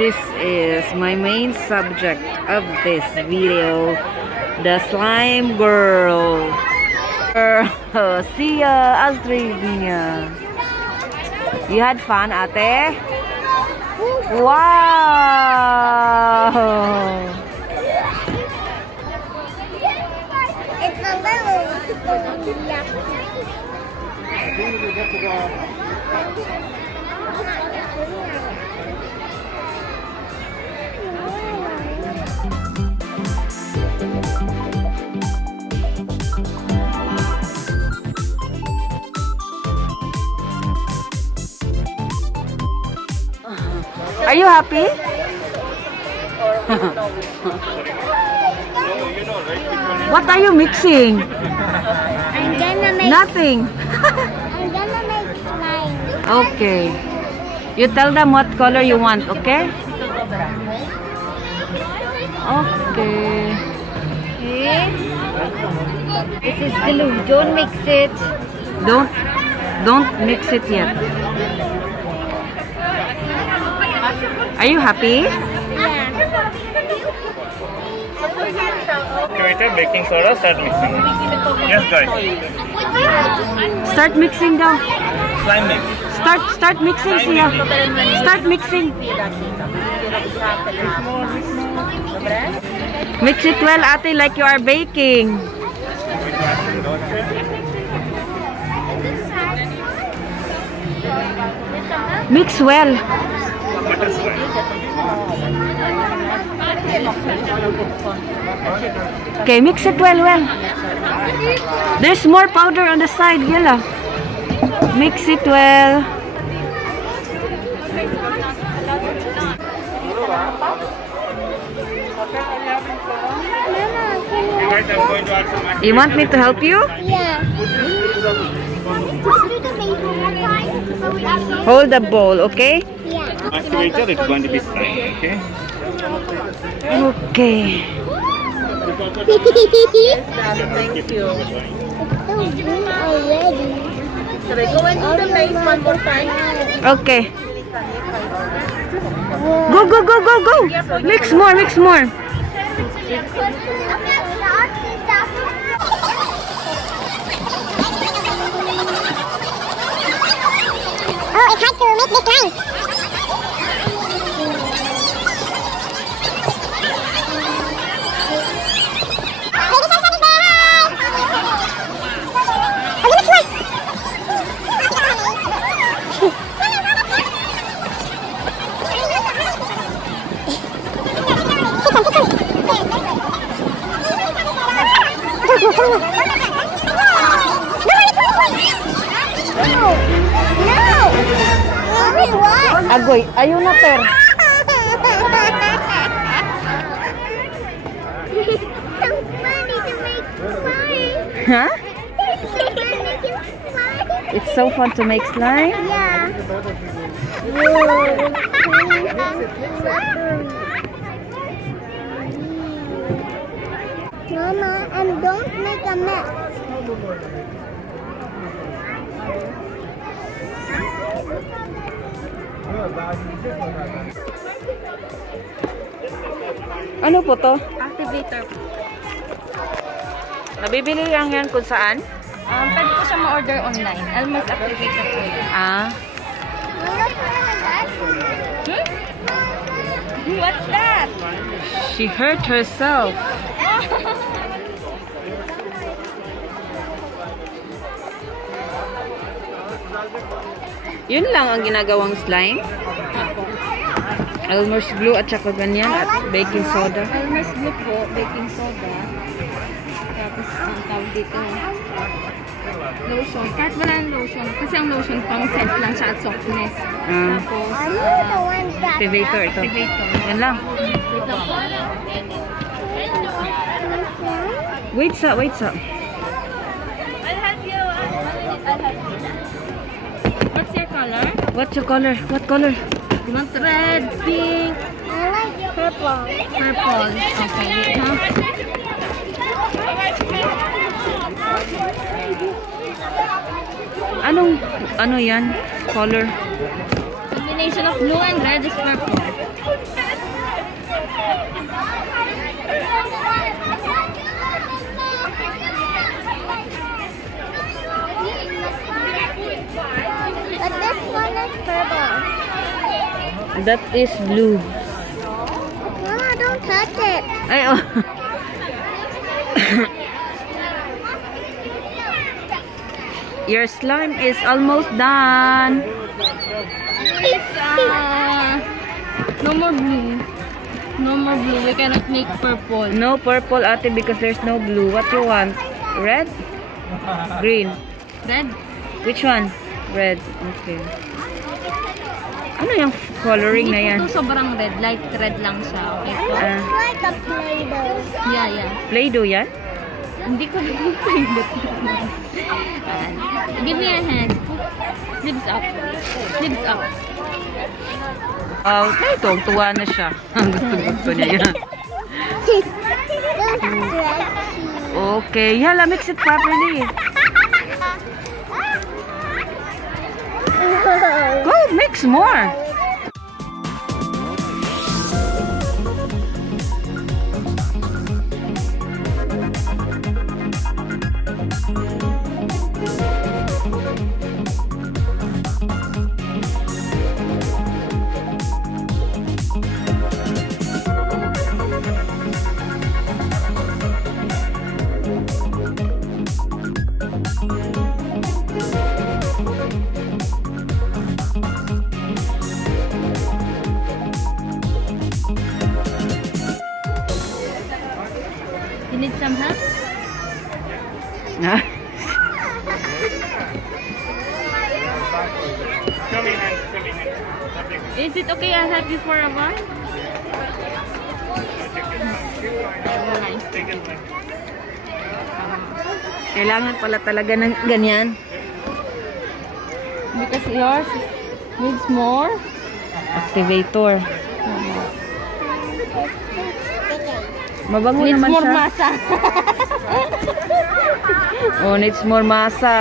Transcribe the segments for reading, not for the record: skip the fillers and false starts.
this is my main subject of this video, the slime girl. Xia, Xia. You had fun, ate? Wow! It's a little. Are you happy? What are you mixing? I'm gonna make. Nothing. I'm gonna make slime. Okay. You tell them what color you want, okay? Okay. This is glue. Don't mix it. Don't mix it yet. Are you happy? Yeah. Activated baking soda, start mixing. Yes, guys. Start mixing now. Slime mix. Start mixing, Xia. Start mixing. Mix it well, ate, like you are baking. Mix well. Okay, mix it well. There's more powder on the side, yellow. Mix it well. Guys, I'm going to add some You want me to help you? Yeah. Hold the bowl, okay? Yeah. activator. It's going to be slime, okay? Okay. Thank you. It's so green already. Should I go and do the maze one more time? Okay. Go. Mix more. Oh, it's hard to make this line. Agoy, ayun na, per. Huh? It's so fun to make slime. Yeah. Mama, and don't make a mess. Ano po to? Activator. Nabibili lang yan kung saan? Pwede ko siya ma-order online. Almost activator po yun. What's that? She hurt herself. Yun lang ang ginagawang slime. Elmer's glue at saka ganyan at baking soda. Elmer's glue po, baking soda. Tapos ang tawag dito, lotion. Kahit wala ang lotion. Kasi ang lotion pang scent lang siya at softness. Tapos, Are you the one that Activator ito. activator. Yan lang. Wait lang po. Wait sa. I'll help you. What's your color? What's your color? What color? You want red, pink, I like purple. purple. Okay, wait, huh? Ano yan? Color? Combination of blue and red is purple. But this one is purple. That is blue. Mama, don't touch it. Ay, oh. Your slime is almost done. No more blue. No more blue. We cannot make purple. No purple, ate, because there's no blue. What you want? Red? Green? Red? Which one? Red. Okay. Ano yung coloring na yan? Hindi po ito sobrang red. Light red lang siya. Okay po? Ah, Like a Play-Doh. Yeah. Play-Doh yan? Hindi ko lang pilot. Give me a hand. Sleeves up. Sleeves up. Ito, tuwa na siya. Gusto niya yan. Okay, yala, mix it properly. Go, mix more. You need some help? Ah, Come in and nothing. Is it okay I'll help you for a while? Nice. Take it back. kailangan pala talaga ng ganyan. Because yours needs more. Activator. Mabango Needs naman more siya. masa. Oh, needs more masa.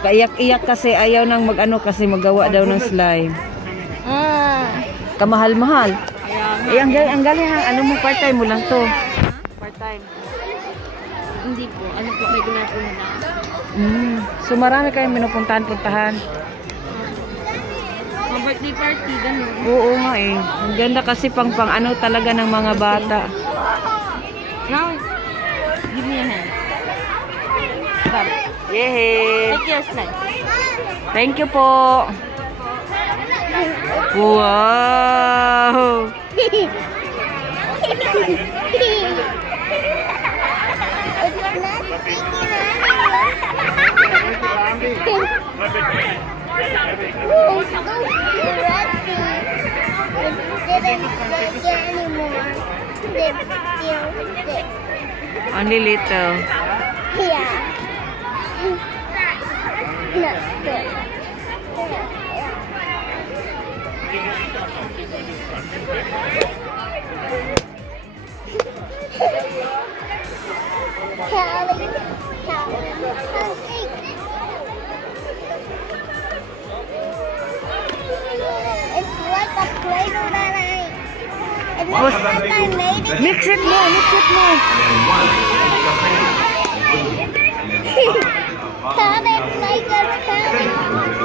Kaiyak-iyak kasi ayaw nang mag-ano kasi magawa daw ng slime. Kamahal-mahal. Kaya nga. Ang galing ang ano mo, part-time mo lang to. Part-time. Hindi po. Ano po, regular po na. So marami kayong pinupuntahan-puntahan. Birthday party, ganun. Oo nga eh. Ang ganda kasi pang ano talaga ng mga bata. Now, give me a hand. Bob, Yay! take your slide. Thank you po. Wow! Only little. Yeah. Not good. It's like a Play-Doh that it looks like I made it. Mix it more, mix it more. Have it like a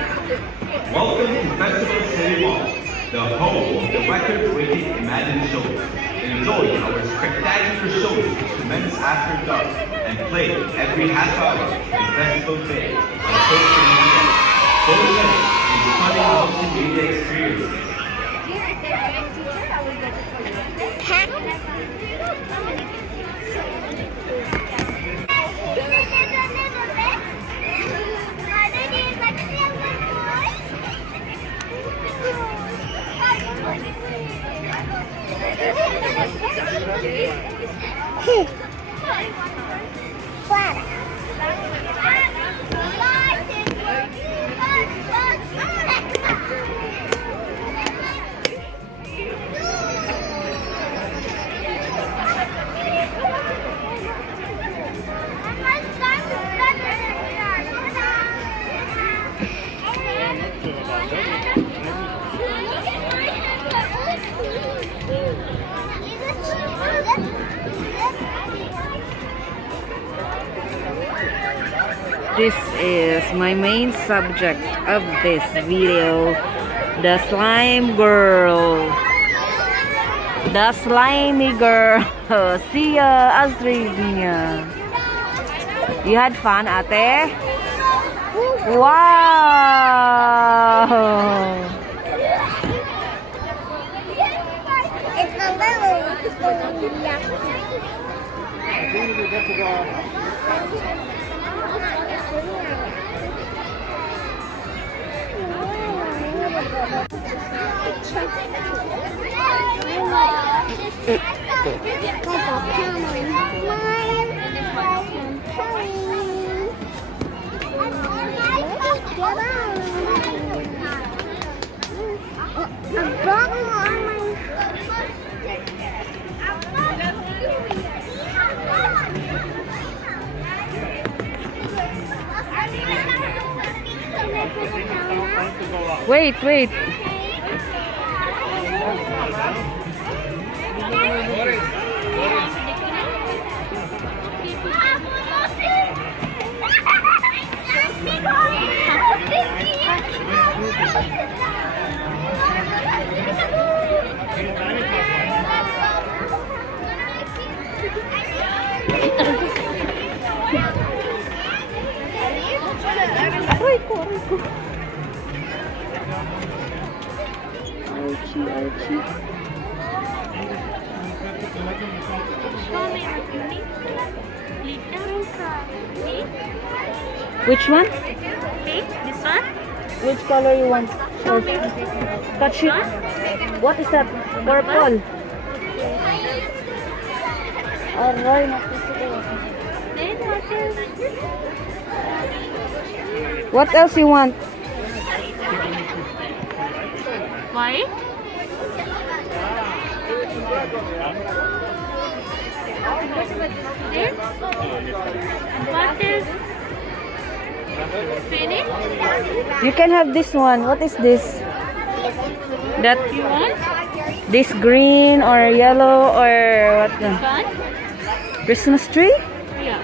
Welcome to Festival City Mall, the home of the record-breaking Imagine shows. Enjoy our spectacular shows which commence after dark and play every half hour in Festival Day on social media. Those events and stunning multimedia experiences. this is my main subject of this video. The slime girl. The slimy girl. See ya, Australia. You had fun, ate? Wow! It's a little. Wait, wait. Which one? This one? Which color you want? Touch it. What is that? Purple. Alright. Then what else? What else you want? White? This? What is? Finish? You can have this one. What is this? That You want? this green or yellow or what? This The one? Christmas tree? Yeah.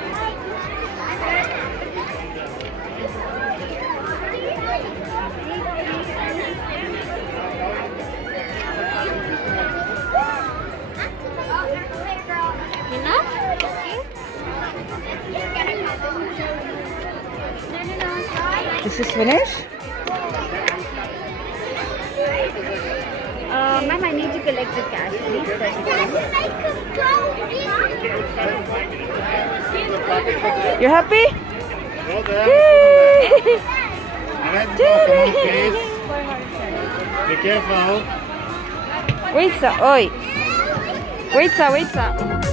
Enough? This is finished? Ma'am, I need to collect the cash, please. You happy? Well done. Yay! Alright, come on, please. Be careful. Wait sa, oy. Wait sa.